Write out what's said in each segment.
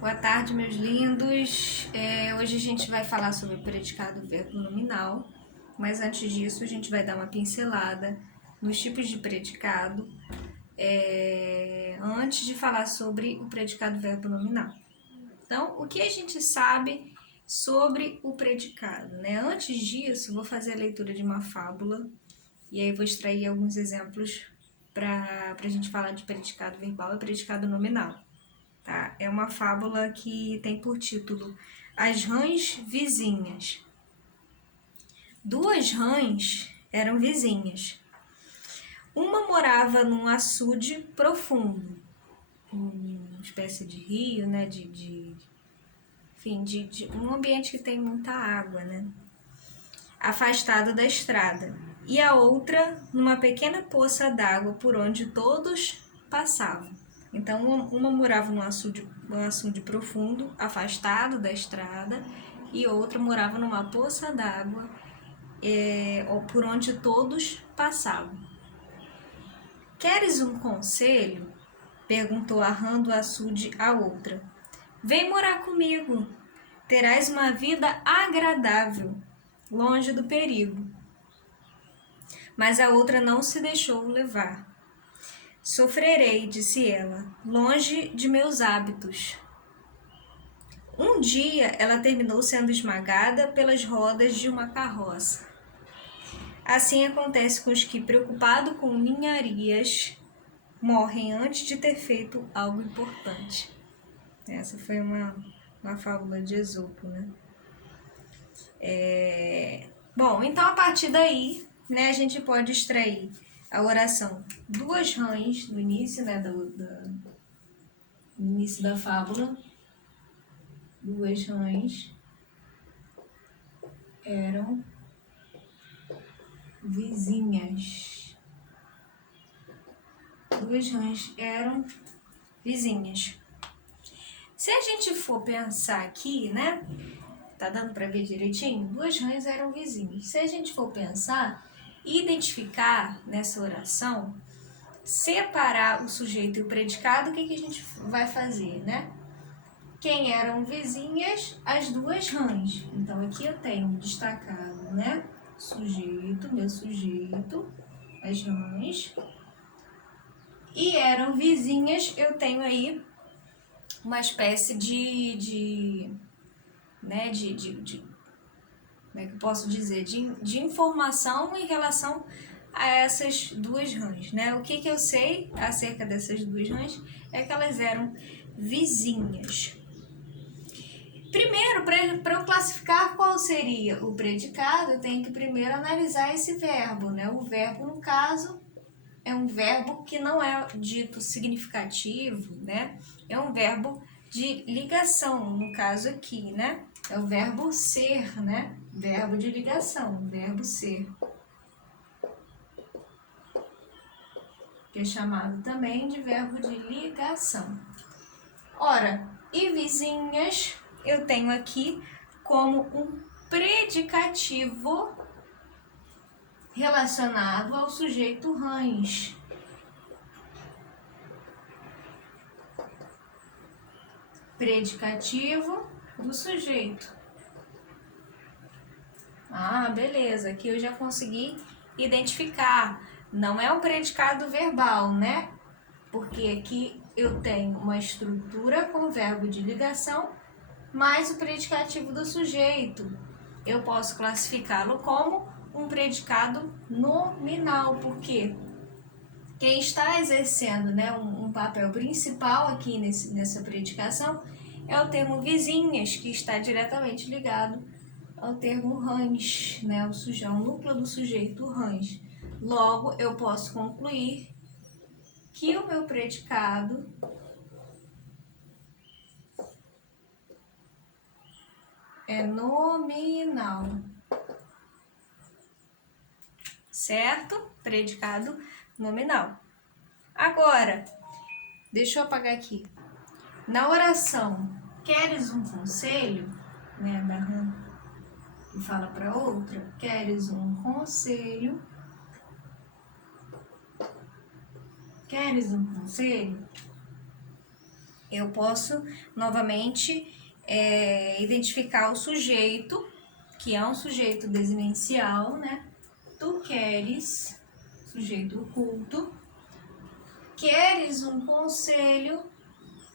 Boa tarde, meus lindos. Hoje a gente vai falar sobre o predicado verbo nominal, mas antes disso a gente vai dar uma pincelada nos tipos de predicado, antes de falar sobre o predicado verbo nominal. Então, o que a gente sabe sobre o predicado, né? Antes disso, vou fazer a leitura de uma fábula e aí vou extrair alguns exemplos para a gente falar de predicado verbal e predicado nominal. Tá? É uma fábula que tem por título As Rãs Vizinhas. Duas rãs eram vizinhas. Uma morava num açude profundo, uma espécie de rio, né? Enfim, de um ambiente que tem muita água, né? Afastada da estrada. E a outra numa pequena poça d'água por onde todos passavam. Então, uma morava num açude profundo, afastado da estrada, e outra morava numa poça d'água, por onde todos passavam. Queres um conselho? Perguntou a rã do açude à outra. Vem morar comigo, terás uma vida agradável, longe do perigo. Mas a outra não se deixou levar. Sofrerei, disse ela, longe de meus hábitos. Um dia ela terminou sendo esmagada pelas rodas de uma carroça. Assim acontece com os que, preocupados com ninharias, morrem antes de ter feito algo importante. Essa foi uma fábula de Esopo, né? Bom, então a partir daí, né, a gente pode extrair a oração duas rãs do início, né, do início da fábula. Duas rãs eram vizinhas. Duas rãs eram vizinhas. Se a gente for pensar aqui, né, tá dando para ver direitinho? Duas rãs eram vizinhas. Se a gente for pensar, identificar nessa oração, separar o sujeito e o predicado, o que a gente vai fazer, né? Quem eram vizinhas? As duas rãs. Então, aqui eu tenho destacado, né? Sujeito, meu sujeito, as rãs. E eram vizinhas, eu tenho aí uma espécie né, como é que eu posso dizer? De informação em relação a essas duas rãs, né? O que eu sei acerca dessas duas rãs é que elas eram vizinhas. Primeiro, para eu classificar qual seria o predicado, eu tenho que primeiro analisar esse verbo, né? O verbo, no caso, é um verbo que não é dito significativo, né? É um verbo de ligação, no caso aqui, né? É o verbo ser, né? Verbo de ligação, verbo ser. Que é chamado também de verbo de ligação. Ora, e vizinhas, eu tenho aqui como um predicativo relacionado ao sujeito rãs. Predicativo do sujeito. Ah, beleza, aqui eu já consegui identificar. Não é um predicado verbal, né? Porque aqui eu tenho uma estrutura com verbo de ligação mais o predicativo do sujeito. Eu posso classificá-lo como um predicado nominal, porque quem está exercendo, né, um papel principal aqui nessa predicação é o termo vizinhas, que está diretamente ligado ao termo rãs, né, o núcleo do sujeito rãs. Logo, eu posso concluir que o meu predicado é nominal. Certo? Predicado nominal. Agora, deixa eu apagar aqui. Na oração, queres um conselho, né, da rã que fala para outra, queres um conselho, queres um conselho? eu posso novamente identificar o sujeito, que é um sujeito desinencial, né? Tu queres, sujeito oculto, queres um conselho,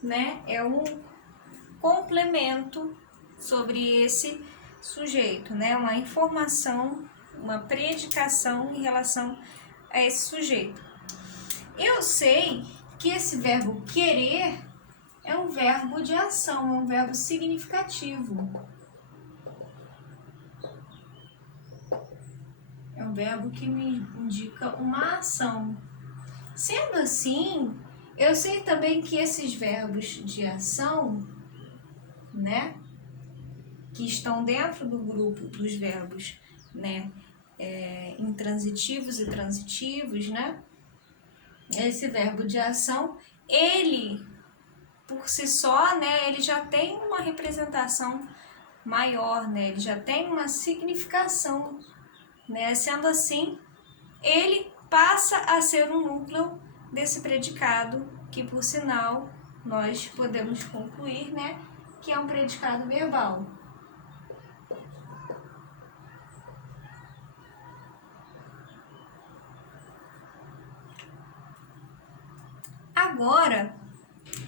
né? É um complemento sobre esse sujeito, né? Uma informação, uma predicação em relação a esse sujeito. Eu sei que esse verbo querer é um verbo de ação, é um verbo significativo. É um verbo que me indica uma ação. Sendo assim, eu sei também que esses verbos de ação, né, que estão dentro do grupo dos verbos, né, intransitivos e transitivos, né, esse verbo de ação, ele, por si só, né, ele já tem uma representação maior, né, ele já tem uma significação, né, sendo assim, ele passa a ser um núcleo desse predicado, que por sinal nós podemos concluir, né, que é um predicado verbal. Agora,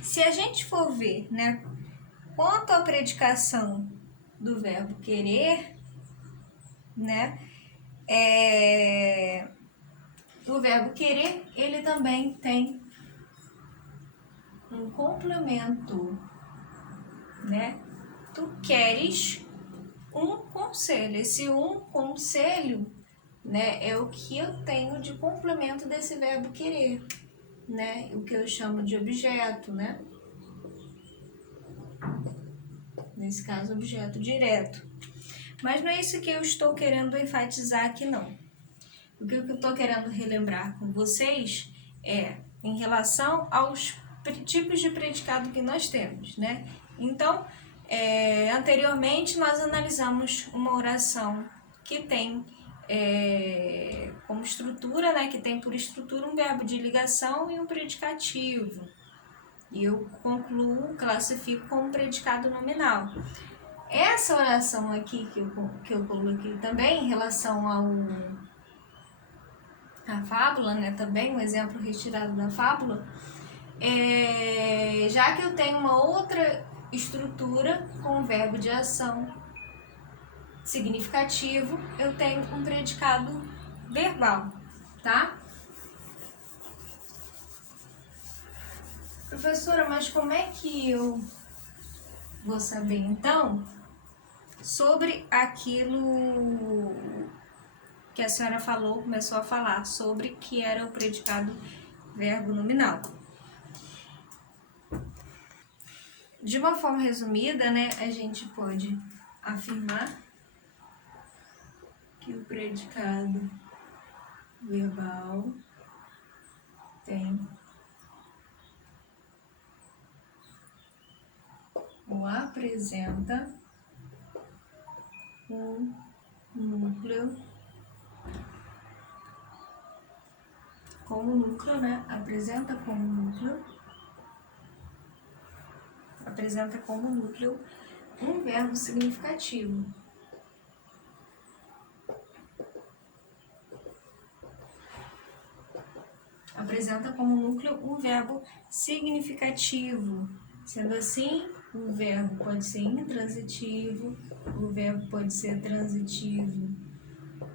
se a gente for ver, né, quanto à predicação do verbo querer, né, o verbo querer, ele também tem um complemento, né? Tu queres um conselho. Esse um conselho, né, é o que eu tenho de complemento desse verbo querer, né? O que eu chamo de objeto, né? Nesse caso, objeto direto. Mas não é isso que eu estou querendo enfatizar aqui, não. O que eu estou querendo relembrar com vocês é em relação aos tipos de predicado que nós temos, né? Então, anteriormente nós analisamos uma oração que tem como estrutura, né? Que tem por estrutura um verbo de ligação e um predicativo. E eu classifico como predicado nominal. Essa oração aqui que eu coloquei também em relação à fábula, né? Também um exemplo retirado da fábula, já que eu tenho uma outra estrutura com verbo de ação significativo, eu tenho um predicado verbal, tá? Professora, mas como é que eu vou saber então sobre aquilo que a senhora falou, começou a falar sobre que era o predicado verbo nominal? De uma forma resumida, né, a gente pode afirmar que o predicado verbal tem ou apresenta um núcleo, como núcleo, né? Apresenta como núcleo um verbo significativo. Apresenta como núcleo um verbo significativo. Sendo assim, o verbo pode ser intransitivo, o verbo pode ser transitivo,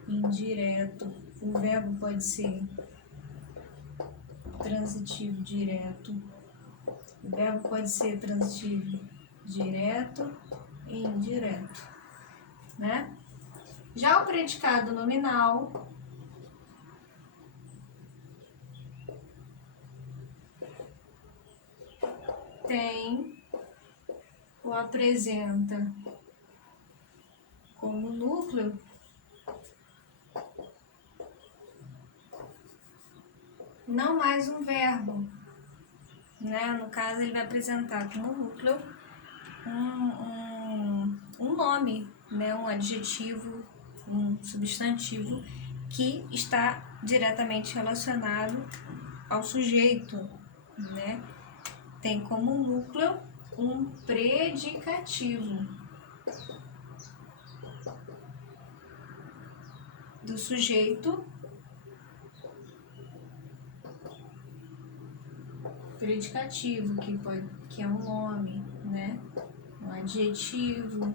indireto, o verbo pode ser transitivo direto, o verbo pode ser transitivo direto e indireto, né? Já o predicado nominal tem ou apresenta como núcleo não mais um verbo, né? No caso, ele vai apresentar como núcleo um nome, né? Um adjetivo, um substantivo que está diretamente relacionado ao sujeito, né? tem como núcleo um predicativo do sujeito, predicativo, que é um nome, né? Um adjetivo,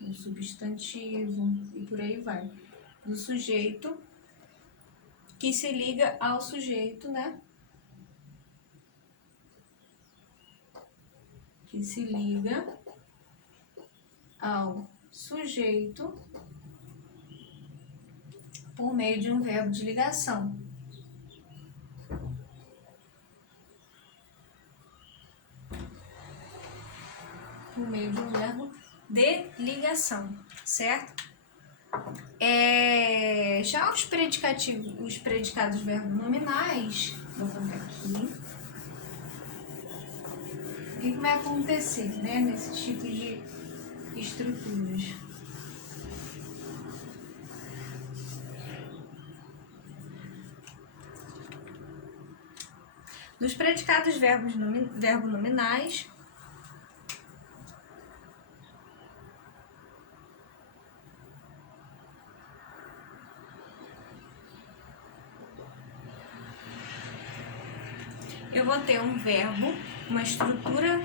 um substantivo e por aí vai. Do sujeito que se liga ao sujeito, né? Que se liga ao sujeito por meio de um verbo de ligação. Por meio de um verbo de ligação, certo? Já os predicados verbos nominais, vou colocar aqui. O que vai acontecer, né, nesse tipo de estruturas? Nos predicados verbo nominais, eu vou ter um verbo, uma estrutura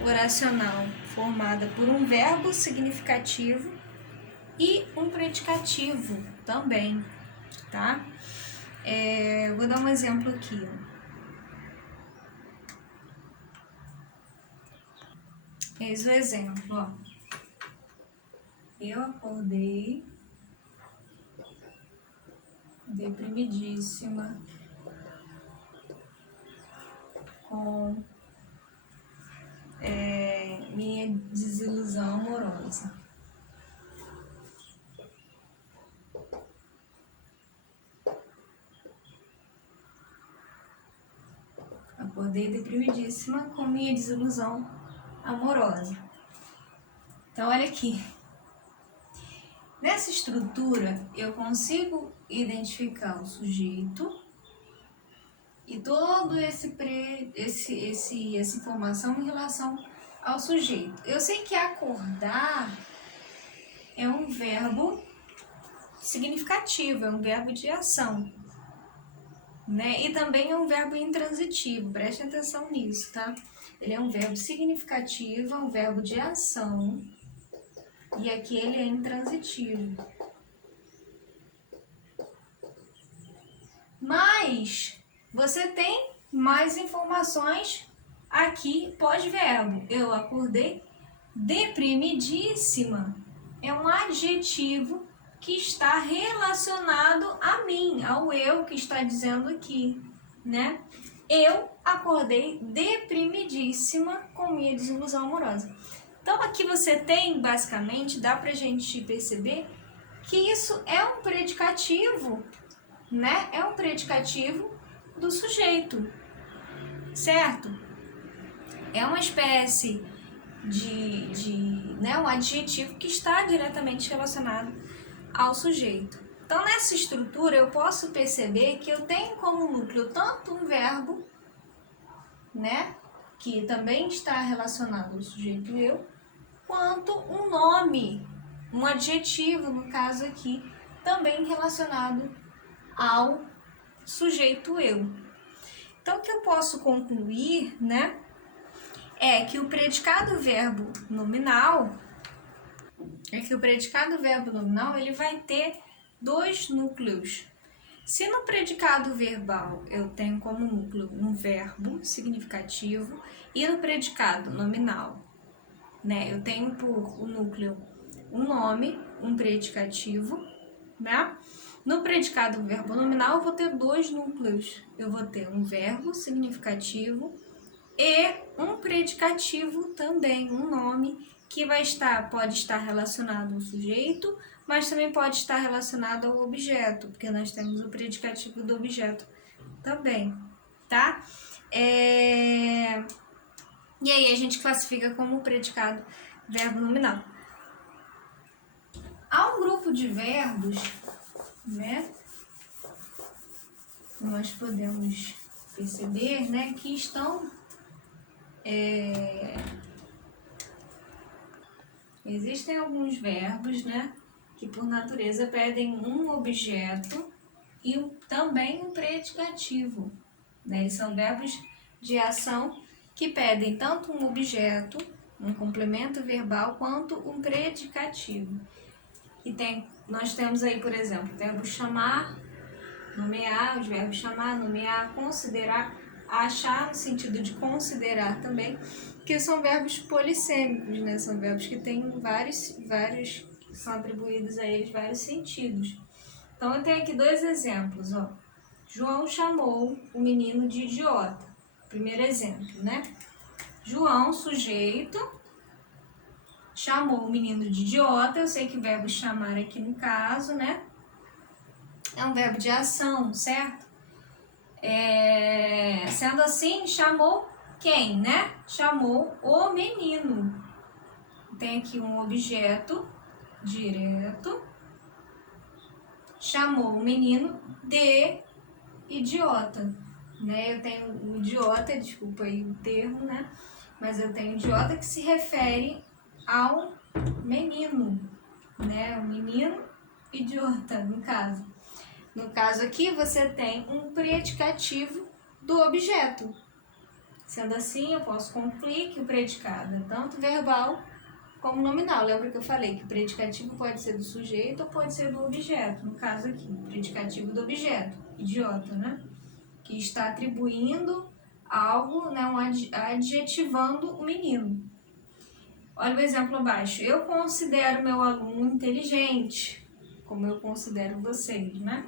oracional formada por um verbo significativo e um predicativo também, tá? Vou dar um exemplo aqui. Eis o exemplo, ó. Eu acordei deprimidíssima com minha desilusão amorosa. Acordei deprimidíssima com minha desilusão amorosa. Então, olha aqui. Nessa estrutura, eu consigo identificar o sujeito e todo essa informação em relação ao sujeito. Eu sei que acordar é um verbo significativo, é um verbo de ação, né? E também é um verbo intransitivo, preste atenção nisso, tá? Ele é um verbo significativo, é um verbo de ação, e aqui ele é intransitivo. Mas você tem mais informações aqui pós-verbo. Eu acordei deprimidíssima. É um adjetivo que está relacionado a mim, ao eu que está dizendo aqui, né? Eu acordei deprimidíssima com minha desilusão amorosa. Então aqui você tem, basicamente, dá pra gente perceber que isso é um predicativo, né? É um predicativo do sujeito, certo? É uma espécie né, um adjetivo que está diretamente relacionado ao sujeito. Então, nessa estrutura, eu posso perceber que eu tenho como núcleo tanto um verbo, né, que também está relacionado ao sujeito eu, quanto um nome, um adjetivo, no caso aqui, também relacionado ao sujeito eu. Então, o que eu posso concluir, né, é que o predicado verbo nominal, ele vai ter dois núcleos. Se no predicado verbal eu tenho como núcleo um verbo significativo e no predicado nominal, né, eu tenho por o núcleo um nome, um predicativo, né? No predicado verbo nominal eu vou ter dois núcleos. Eu vou ter um verbo significativo e um predicativo também, um nome que pode estar relacionado ao sujeito, mas também pode estar relacionado ao objeto, porque nós temos o predicativo do objeto também, tá? E aí a gente classifica como predicado verbo nominal. Há um grupo de verbos, né? Nós podemos perceber, né, que estão Existem alguns verbos, né, que por natureza pedem um objeto e também um predicativo, né? Eles são verbos de ação que pedem tanto um objeto, um complemento verbal, quanto um predicativo. E nós temos aí, por exemplo, o verbo chamar, nomear, os verbos chamar, nomear, considerar, achar, no sentido de considerar também, que são verbos polissêmicos, né? São verbos que têm vários, são atribuídos a eles vários sentidos. Então, eu tenho aqui 2 exemplos, ó. João chamou o menino de idiota. Primeiro exemplo, né? João, sujeito, chamou o menino de idiota. Eu sei que o verbo chamar aqui no caso, né? É um verbo de ação, certo? Sendo assim, chamou quem, né? Chamou o menino. Tem aqui um objeto direto. Chamou o menino de idiota, né? Eu tenho o idiota, desculpa aí o termo, né? Mas eu tenho idiota que se refere ao menino, né? O menino idiota, no caso. No caso aqui, você tem um predicativo do objeto. Sendo assim, eu posso concluir que o predicado é tanto verbal como nominal. Lembra que eu falei que o predicativo pode ser do sujeito ou pode ser do objeto. No caso aqui, predicativo do objeto, idiota, né? Que está atribuindo algo, né? Adjetivando o menino. Olha o exemplo abaixo. Eu considero meu aluno inteligente, como eu considero vocês, né?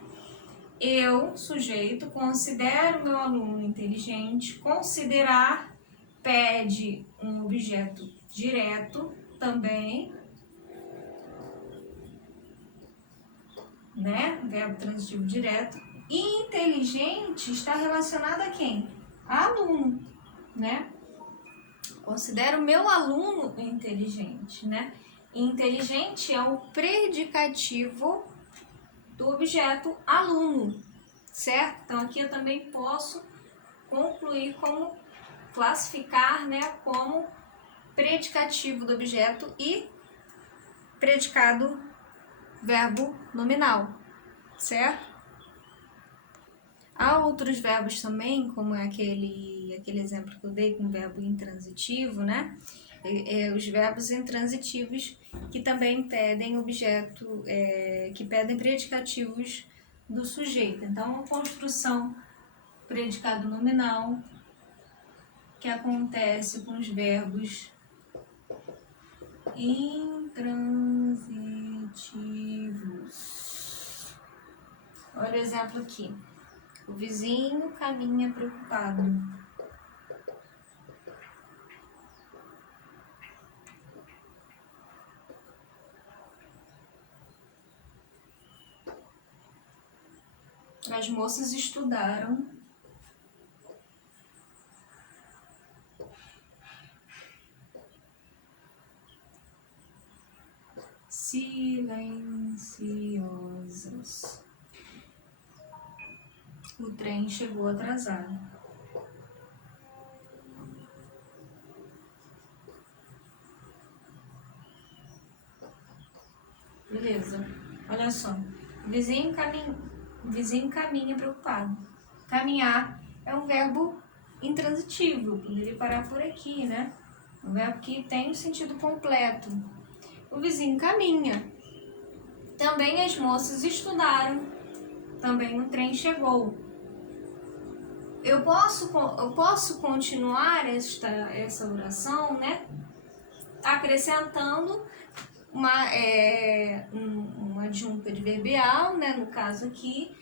Eu, sujeito, considero meu aluno inteligente. Considerar pede um objeto direto também, né? Verbo transitivo direto. E inteligente está relacionado a quem? A aluno, né? Considero meu aluno inteligente, né? Inteligente é o predicativo do objeto aluno, certo? Então aqui eu também posso concluir como classificar, né, como predicativo do objeto e predicado verbo nominal, certo? Há outros verbos também, como é aquele exemplo que eu dei com o verbo intransitivo, né? Os verbos intransitivos que também pedem objeto, que pedem predicativos do sujeito. Então, a construção predicado nominal que acontece com os verbos intransitivos. Olha o exemplo aqui. O vizinho caminha preocupado. As moças estudaram silenciosas. O trem chegou atrasado. Beleza. Olha só. O vizinho caminha preocupado. Caminhar é um verbo intransitivo. Eu poderia parar por aqui, né? Um verbo que tem um sentido completo. O vizinho caminha. Também as moças estudaram. Também o trem chegou. Eu posso continuar essa oração, né? Acrescentando uma adjunta adverbial, né? No caso aqui.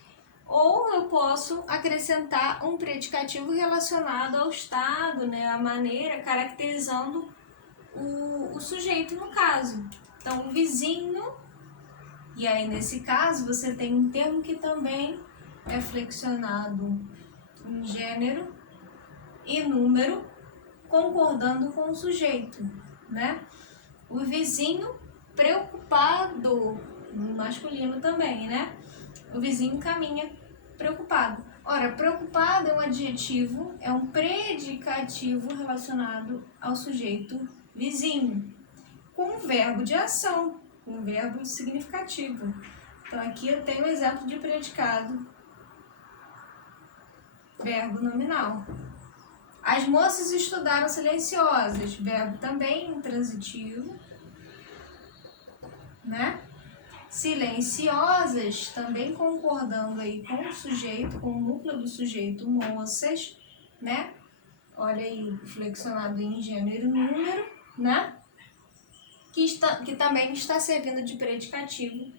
Ou eu posso acrescentar um predicativo relacionado ao estado, né? A maneira, caracterizando o sujeito no caso. Então, o vizinho, e aí nesse caso você tem um termo que também é flexionado em gênero e número, concordando com o sujeito, né? O vizinho preocupado, no masculino também, né? O vizinho caminha preocupado. Ora, preocupado é um adjetivo, é um predicativo relacionado ao sujeito vizinho, com um verbo de ação, um verbo significativo. Então, aqui eu tenho um exemplo de predicado, verbo nominal. As moças estudaram silenciosas, verbo também intransitivo, né? Silenciosas, também concordando aí com o sujeito, com o núcleo do sujeito, moças, né? Olha aí, flexionado em gênero e número, né? Que também está servindo de predicativo